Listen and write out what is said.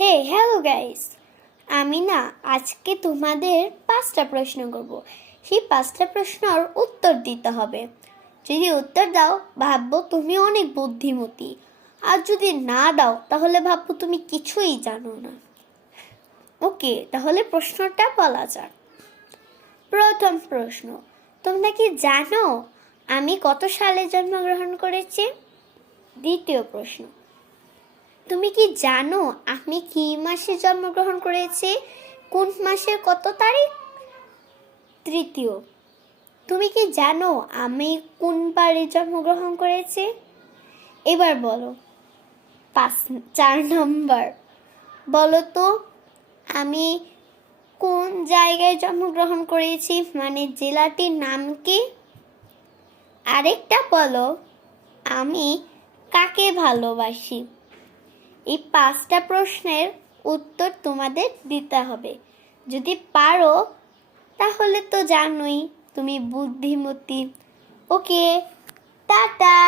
Hello guys, আমি না আজকে তোমাদের 5টা প্রশ্ন করব। সেই 5টা প্রশ্নের উত্তর দিতে হবে। যদি উত্তর দাও ভাববো তুমি অনেক বুদ্ধিমতী, আর যদি না দাও তাহলে ভাববো তুমি কিছুই জানো না। ওকে, তাহলে প্রশ্নটা বলা যাক। প্রথম প্রশ্ন, তোমরা কি জানো আমি কত সালে জন্মগ্রহণ করেছি? দ্বিতীয় প্রশ্ন, তুমি কি জানো আমি কি মাসে জন্মগ্রহণ করেছি? কোন মাসের কত তারিখ? তৃতীয়, তুমি কি জানো আমি কোন বারে জন্মগ্রহণ করেছি? এবার বলো। 4 নম্বর, বলো তো আমি কোন জায়গায় জন্মগ্রহণ করেছি, মানে জেলাটির নাম কি? আরেকটা বলো, আমি কাকে ভালোবাসি? এই 5টা প্রশ্নের উত্তর তোমাদের দিতে হবে। যদি পারো তাহলে তো জানোই তুমি বুদ্ধিমতী। ওকে, টাটা।